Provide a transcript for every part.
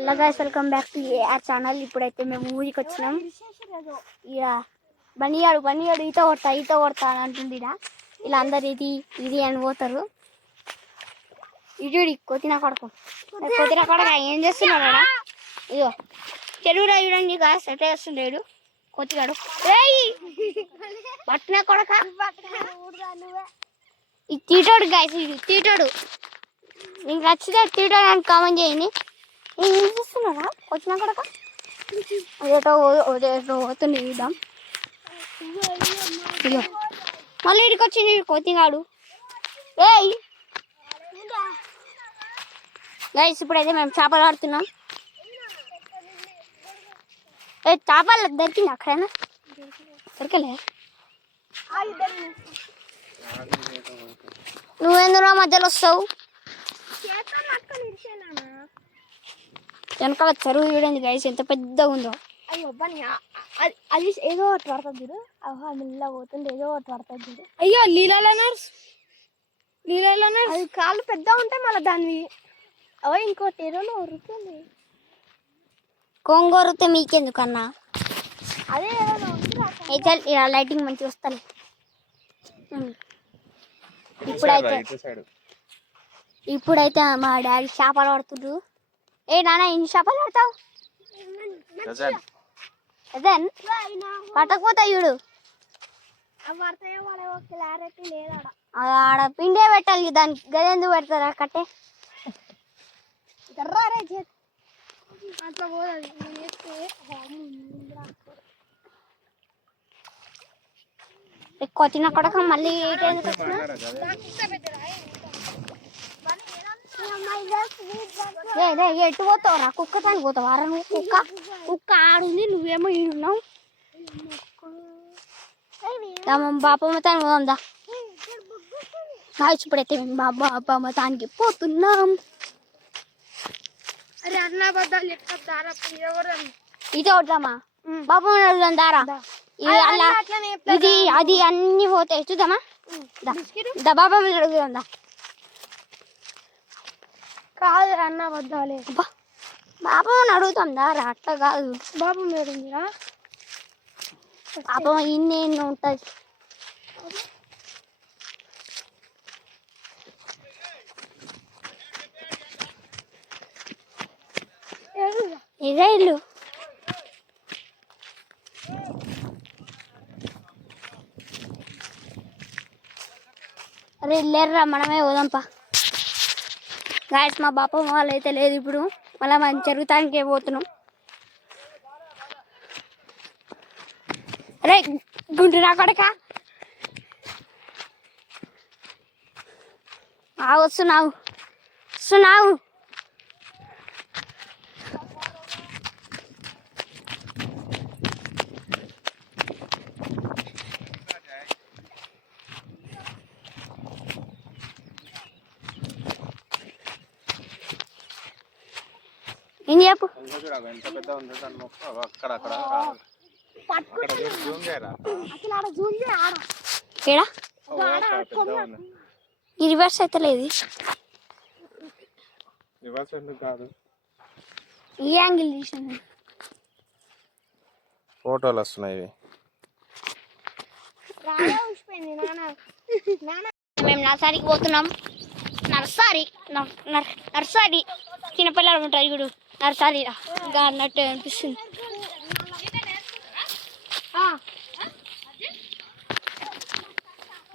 Hello guys, welcome back to AR channel. ఇప్పుడైతే మేము ఊరికి వచ్చినాం. ఇక బనియాడు ఈత కొడతా అని అంటుంది. ఇలా అందరు ఇది అని పోతారు. ఇటు కొత్తిన కొడక ఏం చేస్తున్నాడు? ఇదో చెరువులో చూడండి గాయస్ ఎట్లా చేస్తుండేడు కొత్తిగాడు. పట్టిన కొడక ఇది తీటోడు గాయస్, ఇది తీటోడు. నీకు నచ్చితే తీటోడు అని కామెంట్ చేయండి. ఏం చేస్తున్నారా వచ్చినా కూడా అదేటో పోతుంది చూద్దాం. మళ్ళీ ఇడికి వచ్చింది కోతిగాడు. ఏయ్ గైస్, ఇప్పుడైతే మేము చేపలు ఆడుతున్నాం. ఏ చేపలు దొరికింది అక్కడైనా? దొరకలే. నువ్వెందులో మధ్యలో వస్తావు? వెనకాల చెరువు చూడండి గైస్ ఎంత పెద్దగా ఉందో. అయ్యో అది ఏదో ఒకటి పడుతుంది చూడు. మెల్ల పోతుంది, ఏదో ఒకటి పడుతుంది చూడు. అయ్యో లీలాలనర్స్ అది కాళ్ళు పెద్ద ఉంటాయి మళ్ళీ దాన్ని. అవో ఇంకోటి ఏదో ఉరుకుతుంది. కొంగొరితే మీకెందుకన్నా? అదే అయితే ఇలా లైటింగ్ మంచిగా వస్తాయి. ఇప్పుడైతే మా డాడీ చేపలు పడుతుండ్రు. ఏ నాన్న ఇన్ని చేపలు పడతావు? పట్టకపోతా చూడు. ఆడ పిండే పెట్టాలి, దానికి గదెందుకు పెడతారా కట్టే? కొట్టిన కొడక మళ్ళీ ఎటు పోతావురా? కుక్క పని పోతావారా నువ్వు? కుక్క ఆడుంది, నువ్వేమో ఈడున్నావు. బాపమ్మ తాను పోదా ఇప్పుడైతే మేము బాపమ్మ తానికి పోతున్నాం. ఇది వద్దామా బాపమ్మ దారా? ఇది అది అన్ని పోతాయి చూద్దామా? బాపమ్మ అడుగుదా? కాదు అన్న వద్దాలే. బాపమ్మని అడుగుతాం దారా, అట్లా కాదు. బాపమ్మ ఏడుందిరా? బాపమ్మ ఇన్ని ఉంటుంది. ఇదే ఇల్లు. అరే లేర్రా, మనమే పోదాంపా. గాయస్, మా బాపమ్మ వాళ్ళు అయితే లేదు. ఇప్పుడు మళ్ళీ మనం జరుగుతానికే పోతున్నాం. అరే గుంటురా కొడక, వస్తున్నావు. ఏం చెప్పు? ఈ రివర్స్ అయితే లేదు. ఈ యాంగిల్ తీసాను. ఫోటోలు వస్తున్నాయి. మేము నర్సరీకి పోతున్నాం. నర్సరీ చిన్నపిల్లలు ఉంటారు ఇప్పుడు నర్సరీ అన్నట్టు అనిపిస్తుంది.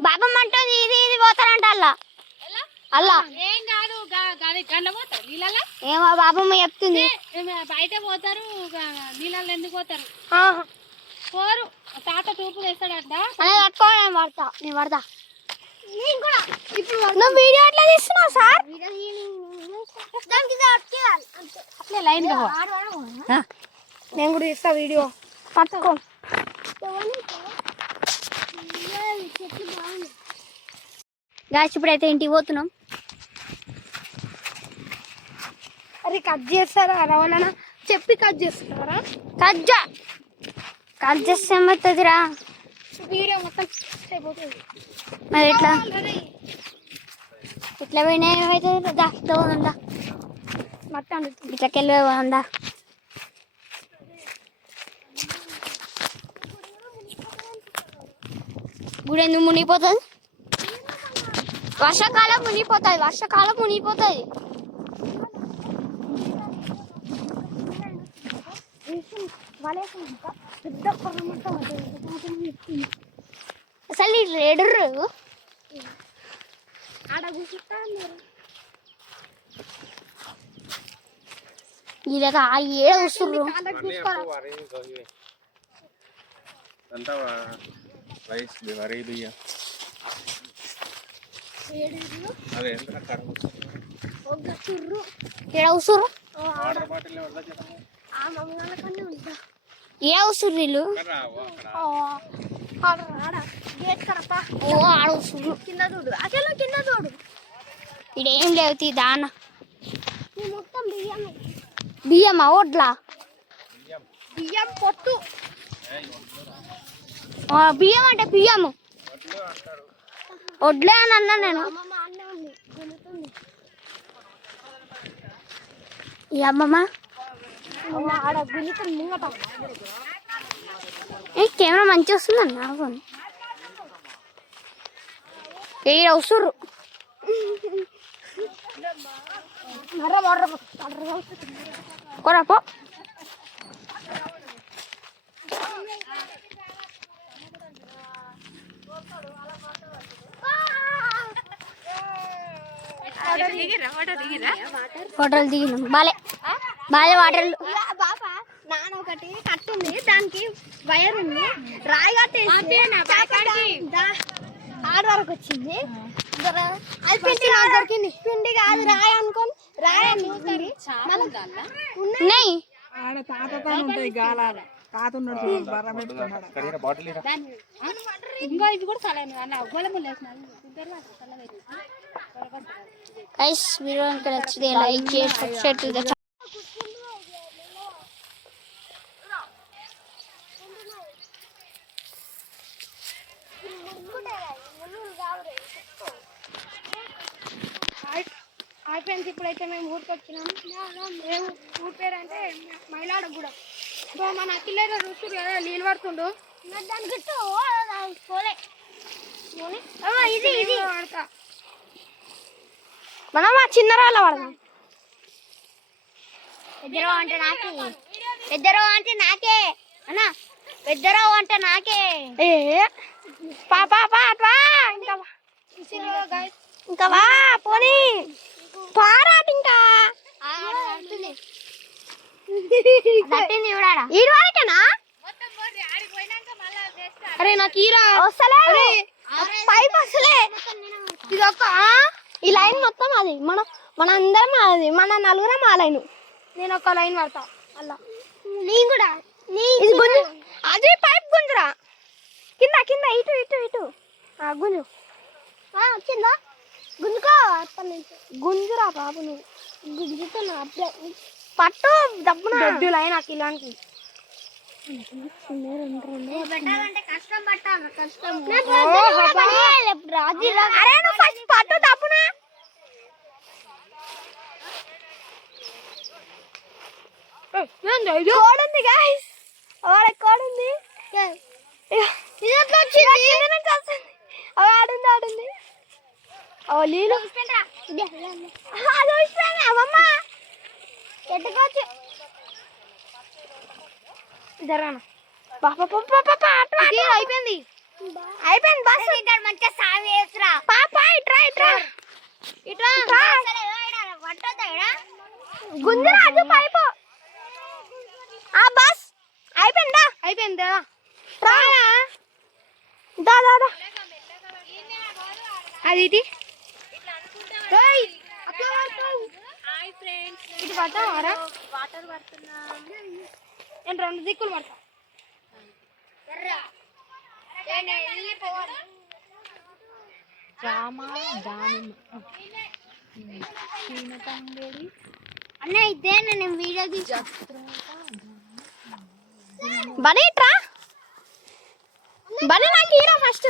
బాబమ్మ అంటుంది ఇది పోతారంట అల్లా. ఏమో బాబమ్మ చెప్తుంది. బయట పోతారు నీళ్ళల్లో, ఎందుకు పోతారు? పోరు. తాత చూపు వేస్తాడంట. కట్టుకోవడం పడతా, నేను పడతా. నువ్వు వీడియో ఎట్లా తీస్తున్నావు సార్? అట్లే లైన్ నేను కూడా తీస్తా వీడియో. పట్టుకో. గాయస్, ఇప్పుడైతే ఇంటికి పోతున్నాం. అరే కట్ చేస్తారా? రవాణా చెప్పి కట్ చేస్తారా? కట్ చేస్తే ఏమవుతుందిరా? వీడియో మొత్తం అయిపోతుంది. మరి ఎట్లా పోయినా ఏమైతే మట్టి అంటుంది ఇట్లకెళ్ళి ఉందా గుడి ఎందుకు మునిగిపోతుంది వర్షాకాలం మునిగిపోతుంది పెద్ద అసలు ఈ రేడరు ఆడ కూర్చుంటా మీరు ఇలాగ ఏడ వస్తుర్రు ఏడ వస్తుర్రు ఏ వస్తుర్రు వీళ్ళు గేట్ కడపా ఓ ఆడ వస్తుర్రు కింద చూడు అసలు కింద చూడు ఇడేం లేవు దాన మొత్తం బియ్యమే బియ్యమా వడ్లా బియ్యం పొట్టు బియ్యం అంటే బియ్యము వడ్లే అని అన్నా నేను అమ్మమ్మ అన్నే ఉంది గుంజుతుంది ఈ అమ్మమ్మ ఆడ గుంజుతుంది ముంగట ఏ కెమెరా మంచిగా వస్తుంది అన్న ఏడ వస్తుర్రు కొరపో ఫోటోలు దిగినాం బాలే వాటర్ బాబా నాన్న ఒకటి కట్టుంది దానికి వైర్ ఉంది రాయి కట్టేసి ఆడ వరకు వచ్చింది అది పిండి దొరికింది పిండి కాదు రాయి అనుకోని రాయి అని ఉన్నాయి ఆడ తాతతో ఉంటాయి గాలాల తాత ఉన్నాడు బర్ర పెట్టుకున్నాడు ఇంకా ఇది కూడా సలైన అన్న గోళము గైస్ వీడియో కనుక నచ్చితే లైక్ చేయండి subscribe to the hi friends ఇప్పుడైతే మేము ఊరికి వచ్చినాము మేము ఊరి పేరు అంటే మైలాడగూడెం సో మన అఖిలేదో రుచుడు కదా నీళ్ళు పడుతుండు దాని గిట్టు ఇది ఇది వాడతా మనం ఆ చిన్న రాళ్ళ వాడదాం పెద్దరావు అంటే నాకే అన్నా పెద్దరావు అంటే నాకే ఏ పాపా అట్లా ఇంకా వా పోనీ పారాట ఇంకా దట్టింది చూడాడా ఈడు వరకేనా అరే నాకు ఈరా వస్తలే పైప్ వస్తలే ఇది ఒక ఈ లైన్ మొత్తం అది మన అందరం అది మన నలుగురం ఆ లైన్ నేను ఒక లైన్ పడతా అలా నేను కూడా ఇది గుంజు అది పైప్ గుంజురా కింద కింద ఇటు ఇటు ఇటు గుంజు కింద గుంజుకో అప్పటి నుంచి గుంజురా బాబు నువ్వు గుంజుతున్నా అప్పుడే పట్టు దబ్బున దొడ్డు లైన్ నాకు ఇలాంటి అరే నువ్వు ఫస్ట్ పట్టు దబ్బున కోడుంది గాయ్స్ వాడ కోడుంది ఆడుంది నీళ్ళు అమ్మమ్మ ఎట్టుకోవచ్చు జరగను అయిపోయింది బస్ మంచిగా సాగు వేసురా పాప ఇట్రా గుంజరాజు పైపు ఆ బస్ అయిపోయిందా దా అది ఇది ఇటు పడతావారా వాటర్ పడుతున్నా నేను 2 దిక్కులు పడతా అన్న ఇదే నేను వీడియో తీసా బనీ ఇట్రా బనీ నాకు హీరో ఫస్ట్